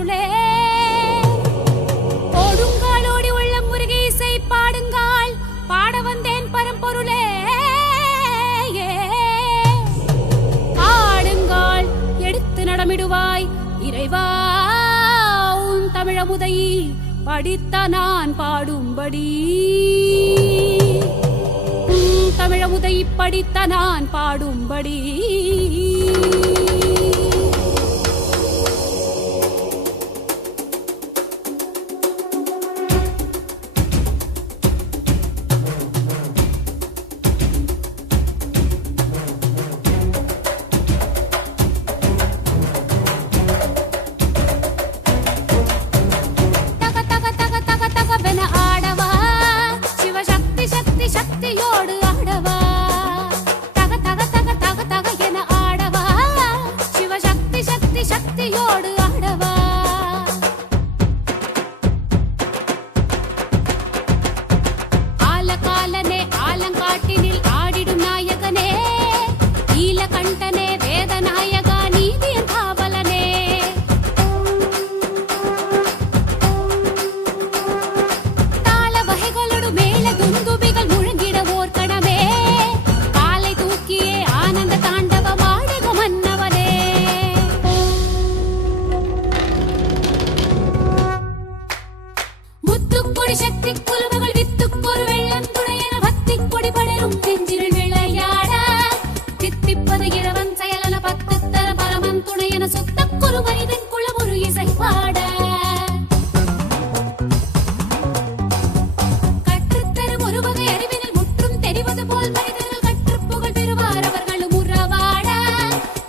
பரம்பொருளே ஓடுங்காலோடி உள்ள முருகேசை பாடுங்கால் பாட வந்தேன் பரம்பொருளே ஆடுங்கால் எடுத்து நடமிடுவாய் இறைவா உன் தமிழமுதை படித்த நான் பாடும்படி தமிழமுதை படித்த நான் பாடும்படி சக்தியோடு ஆடவா தக தக தக தக தக என ஆடவா சிவசக்தி சக்தி சக்தியோடு ஆடவா ஆலகாலனே ஆலங்காட்டினில் ஆடிடும் நாயகனே ஈலகண்டனே வேதநாயகா நீதியின் காவலனே தாள வகைகளோடு மேல துந்துபிகள் சக்தி குலவுகள் வித்துக்கொரு வெள்ளம் துணையன பக்தி கொடி படரும் நெஞ்சில் விளையாட தித்திப்பது இளவன் செயலன பத்து தர பரமன் துணையன சுத்த குரு மனிதன் குளம் ஒரு இசை பாட கற்றுத்தரும் ஒரு வகை அறிவினில் முற்றும் தெரிவது போல் மனிதர்கள் கற்று புகழ் பெறுவார் அவர்களும் உறவாட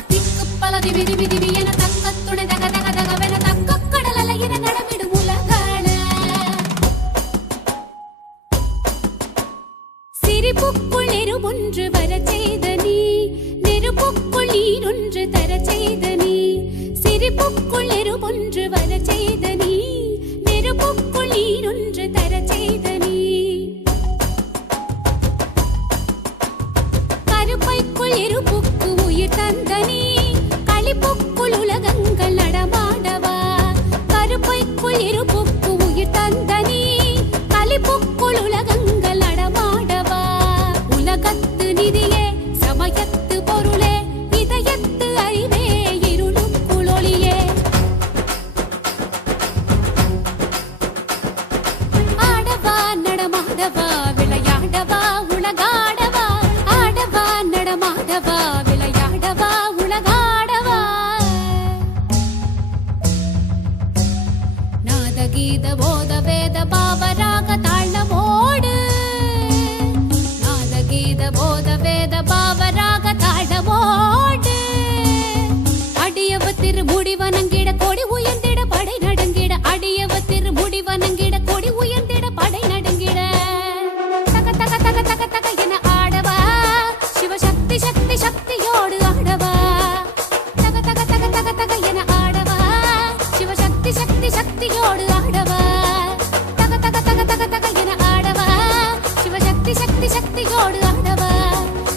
திக்கு பல திவி திவி திவி என தக்க துணை தக தக தகவென தக்க கடல் அலையின நடமிடும் சிரிப்புக்குள் நெருப்பொன்று வரச் செய்த நீ நெருப்புக்குள் நீரொன்று தரச் செய்த நீ சிரிப்புக்குள் நெருப்பொன்று வரச் செய்த நீ நெருப்புக்குள் நீரொன்று தரச் செய்த நீ கருப்பைக்குள் எருப்புக்கு உயிர் தந்த நீ களிப்புக்குள் உலகங்கள் நடமாடவா கருப்பைக்குள் எருப்புக்கு உயிர் தந்த நீ களிப்புக்குள் உலகங்கள் நடமாடவா உலகத்து நிதியே சமயத்து பொருளே இதயத்து அறிவே இருளுக்குள் ஒளியே ஆடவா நடமாடவா விளையாடவா உலகாடவா ஆடவா நடமாடவா விளையாடவா உலகாடவா நாதகீத போத வேத பாவராக தாளமோடு போத வேத பாவராக தாழமோடு அடியவ திரு முடிவனங்கிட கொடி உயர்ந்திட படை நடுங்கிட அடியவ திரு முடிவனங்கிட கொடி உயர்ந்திட படை நடுங்கிட தக தக தக தக தக என ஆடவா சிவசக்தி சக்தி சக்தியோடு ஆடவா தக தக தக தக தக என ஆடவா சிவசக்தி சக்தி சக்தியோடு ஆடவா தக தக தக தக தக என ஆடவா சிவசக்தி சக்தி சக்தியோடு ஆடவா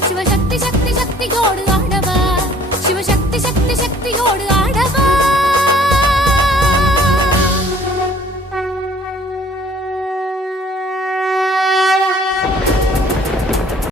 சிவசக்தி சக்தி சக்தியோடு ஆடவா சிவசக்தி சக்தி சக்தியோடு ஆடவா